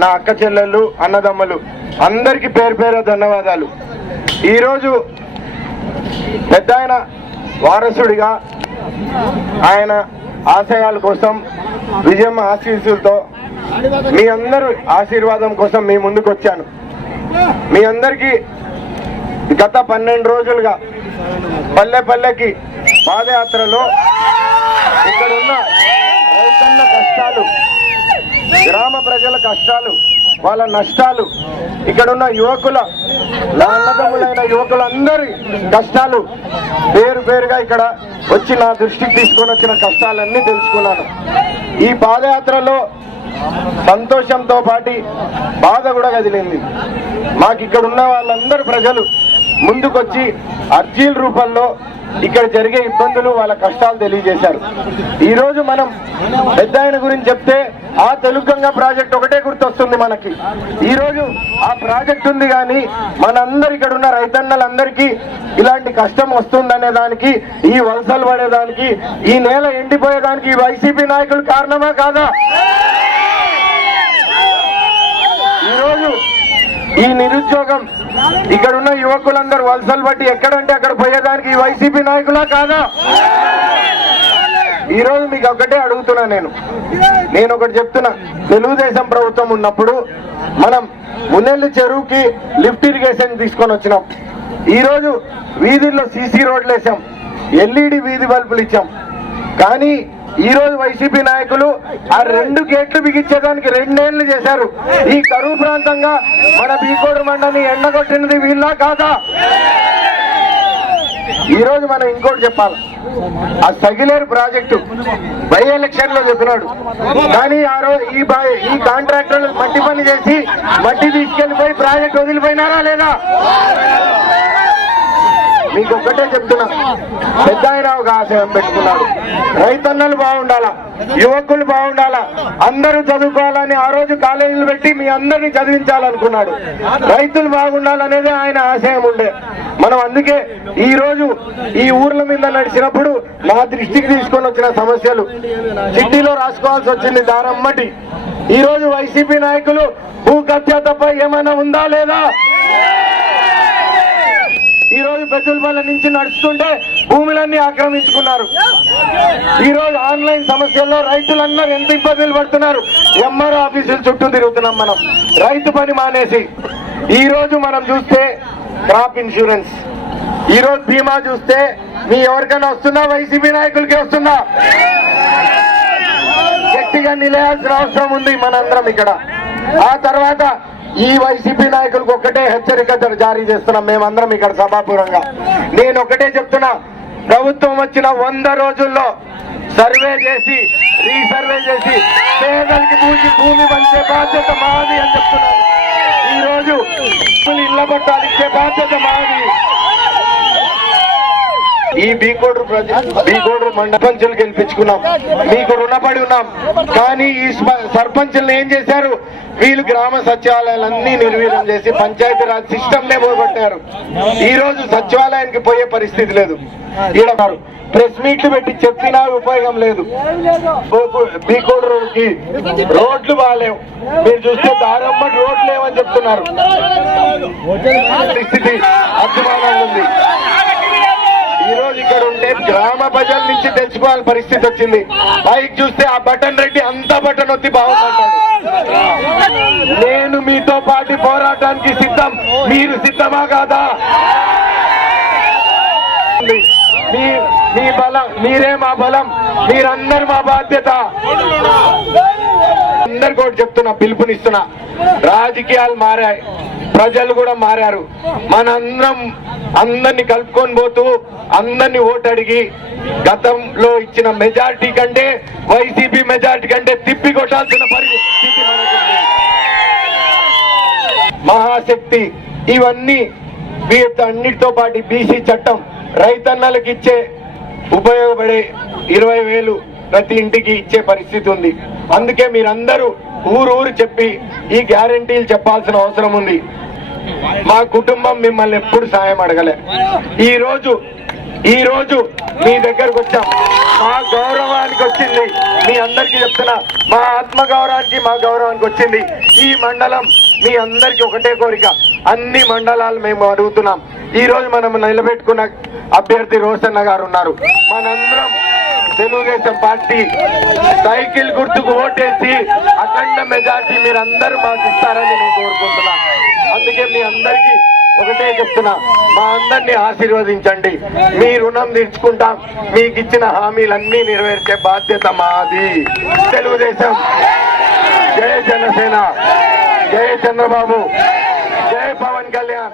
నా అక్క చెల్లెళ్ళు అన్నదమ్ములు అందరికీ పేరు పేరు ధన్యవాదాలు. ఈరోజు పెద్ద ఆయన వారసుడిగా ఆయన ఆశయాల కోసం విజయం ఆశీస్సులతో మీ అందరూ ఆశీర్వాదం కోసం మీ ముందుకు వచ్చాను. మీ అందరికీ గత పన్నెండు రోజులుగా పల్లె పల్లెకి పాదయాత్రలో ఇక్కడ ఉన్న రైతన్న కష్టాలు గ్రామ ప్రజల కష్టాలు వాళ్ళ నష్టాలు ఇక్కడున్న యువకుల నా అన్నదమ్ములైన యువకులందరి కష్టాలు పేరు పేరుగా ఇక్కడ వచ్చి నా దృష్టికి తీసుకొని వచ్చిన కష్టాలన్నీ తెలుసుకున్నాను. ఈ పాదయాత్రలో సంతోషంతో పాటి బాధ కూడా కదిలింది. మాకు ఇక్కడ ఉన్న వాళ్ళందరూ ప్రజలు ముందుకొచ్చి అర్జీల రూపంలో ఇక్కడ జరిగే ఇబ్బందులు వాళ్ళ కష్టాలు తెలియజేశారు. ఈరోజు మనం పెద్ద ఆయన గురించి చెప్తే ఆ తెలుగంగా ప్రాజెక్ట్ ఒకటే గుర్తొస్తుంది మనకి. ఈరోజు ఆ ప్రాజెక్ట్ ఉంది కానీ మనందరు ఇక్కడ ఉన్న రైతన్నలందరికీ ఇలాంటి కష్టం వస్తుందనే దానికి ఈ వలసలు పడేదానికి ఈ నేల ఎండిపోయేదానికి ఈ వైసీపీ నాయకులు కారణమా కాదా? ఈరోజు ఈ నిరుద్యోగం ఇక్కడ ఉన్న యువకులందరూ వలసలు బట్టి ఎక్కడంటే అక్కడ పోయేదానికి ఈ వైసీపీ నాయకులా కాదా? ఈ రోజు మీకు ఒకటే అడుగుతున్నా నేను. నేను ఒకటి చెప్తున్నా. తెలుగుదేశం ప్రభుత్వం ఉన్నప్పుడు మనం మున్నెల్లి చెరువుకి లిఫ్ట్ ఇరిగేషన్ తీసుకొని వచ్చినాం. ఈ రోజు వీధుల్లో సీసీ రోడ్లు వేసాం ఎల్ఈడి వీధి బల్బులు ఇచ్చాం కానీ ఈ రోజు వైసీపీ నాయకులు ఆ రెండు గేట్లు బిగించేదానికి రెండేళ్ళు చేశారు. ఈ కరువు ప్రాంతంగా మన బీకోడు మండలి ఎండగొట్టినది వీళ్ళ కాదా? ఈ రోజు మనం ఇంకోటి చెప్పాలి. ఆ సగిలేరు ప్రాజెక్టు బై ఎలక్షన్లో చెప్పినాడు. కానీ ఆ రోజు ఈ ఈ కాంట్రాక్టర్లు మట్టి పని చేసి మట్టి తీసుకెళ్ళిపోయి ప్రాజెక్ట్ వదిలిపోయినారా లేదా? మీకు ఒక్కటే చెప్తున్నా. పెద్ద ఆయన ఒక ఆశయం పెట్టుకున్నాడు. రైతన్నలు బాగుండాలా? యువకులు బాగుండాలా? అందరూ చదువుకోవాలని ఆ రోజు కాలేజీలు పెట్టి మీ అందరిని చదివించాలనుకున్నాడు. రైతులు బాగుండాలనేదే ఆయన ఆశయం ఉండే. మనం అందుకే ఈ రోజు ఈ ఊర్ల మీద నడిచినప్పుడు నా దృష్టికి తీసుకొని వచ్చిన సమస్యలు. సిటీలో రాసుకోవాల్సి వచ్చింది దారమ్మటి. ఈ రోజు వైసీపీ నాయకులు భూ తప్ప ఏమైనా ఉందా లేదా? ఈ రోజు పెద్దలపల్లి నుంచి నడుస్తుంటే భూములన్నీ ఆక్రమించుకున్నారు. ఈ రోజు ఆన్లైన్ సమస్యల్లో రైతులందరూ ఎంత ఇబ్బందులు పడుతున్నారు? ఎంఆర్ఓ ఆఫీసుల చుట్టూ తిరుగుతున్నాం మనం. రైతు పని మానేసి. ఈ రోజు మనం చూస్తే క్రాప్ ఇన్సూరెన్స్. ఈ రోజు బీమా చూస్తే మీ ఎవరికైనా వస్తుందా? వైసీపీ నాయకులకి వస్తుందా? గట్టిగా నిలయాల్సిన అవసరం ఉంది మనందరం ఇక్కడ. ఆ తర్వాత ఈ వైసీపీ నాయకులకు ఒక్కటే హెచ్చరిక జారీ చేస్తున్నాం. మేమందరం ఇక్కడ సభాపూర్వంగా. నేను ఒకటే చెప్తున్నా. ప్రభుత్వం వచ్చిన వంద రోజుల్లో సర్వే చేసి రీసర్వే చేసి పేదలకి పూజి భూమి పంచే బాధ్యత మాది అని చెప్తున్నారు. ఈ రోజు ఇళ్ళ పట్టాలు ఇచ్చే బాధ్యత మాది ఈ బీకోడు ప్రజ బీకోడు మండపంచులు గెలిపించుకున్నాం. మీకు రుణపడి ఉన్నాం. కానీ ఈ సర్పంచులను ఏం చేశారు? వీళ్ళు గ్రామ సచివాలయాలన్నీ నిర్వీర్యం చేసి పంచాయతీ రాజ్ సిస్టమ్ నే పోగొట్టారు. ఈ రోజు సచివాలయానికి పోయే పరిస్థితి లేదు. ఈడ ప్రెస్ మీట్లు పెట్టి చెప్పినా ఉపయోగం లేదు. బీకోడ్రుకి రోడ్లు బాగాలేవు మీరు చూస్తే దారమ్మ రోడ్లు లేవని చెప్తున్నారు. పరిస్థితి అద్భుతంగా ఉంది ఈ రోజు ఇక్కడ ఉంటే గ్రామ ప్రజల నుంచి తెలుసుకోవాలని పరిస్థితి వచ్చింది. పైకి చూస్తే ఆ బటన్ రెడ్డి అంత బటన్ వచ్చి బాగుందంటాడు. నేను మీతో పాటు పోరాటానికి సిద్ధం. మీరు సిద్ధమా కాదా? మీ మీ బలం మీరే మా బలం మీరందరు మా బాధ్యత. అందరు కూడా చెప్తున్నా పిలుపునిస్తున్నా. రాజకీయాలు మారాయి. ప్రజలు కూడా మారారు. మనందరం అందరిని కలుపుకొని పోతూ అందరిని ఓటు అడిగి గతంలో ఇచ్చిన మెజారిటీ కంటే వైసీపీ మెజారిటీ కంటే తిప్పి కొట్టాల్సిన పరిస్థితి మహాశక్తి ఇవన్నీ వీటి అన్నిటితో పాటు బీసీ చట్టం రైతన్నలకు ఇచ్చే ఉపయోగపడే ఇరవై వేలు ప్రతి ఇంటికి ఇచ్చే పరిస్థితి ఉంది. అందుకే మీరందరూ ఊరు ఊరు చెప్పి ఈ గ్యారంటీలు చెప్పాల్సిన అవసరం ఉంది. మా కుటుంబం మిమ్మల్ని ఎప్పుడు సాయం అడగలే. ఈ రోజు ఈ రోజు మీ దగ్గరకు వచ్చాం. మా గౌరవానికి వచ్చింది. మీ అందరికీ చెప్తున్నా మా ఆత్మ గౌరవానికి మా గౌరవానికి వచ్చింది. ఈ మండలం మీ అందరికీ ఒకటే కోరిక. అన్ని మండలాలు మేము అడుగుతున్నాం. ఈ రోజు మనం నిలబెట్టుకున్న అభ్యర్థి రోషన్న గారు ఉన్నారు. మనందరం తెలుగుదేశం పార్టీ సైకిల్ గుర్తుకు ఓటేసి అఖండ మెజార్టీ మీరందరూ మాకు ఇస్తారని నేను కోరుకుంటున్నా. అందుకే మీ అందరికీ ఒకటే చెప్తున్నా. మా అందరినీ ఆశీర్వదించండి. మీ రుణం తీర్చుకుంటాం. మీకు ఇచ్చిన హామీలన్నీ నెరవేర్చే బాధ్యత మాది. తెలుగుదేశం! జయ జనసేన! జయ చంద్రబాబు! జయ పవన్ కళ్యాణ్!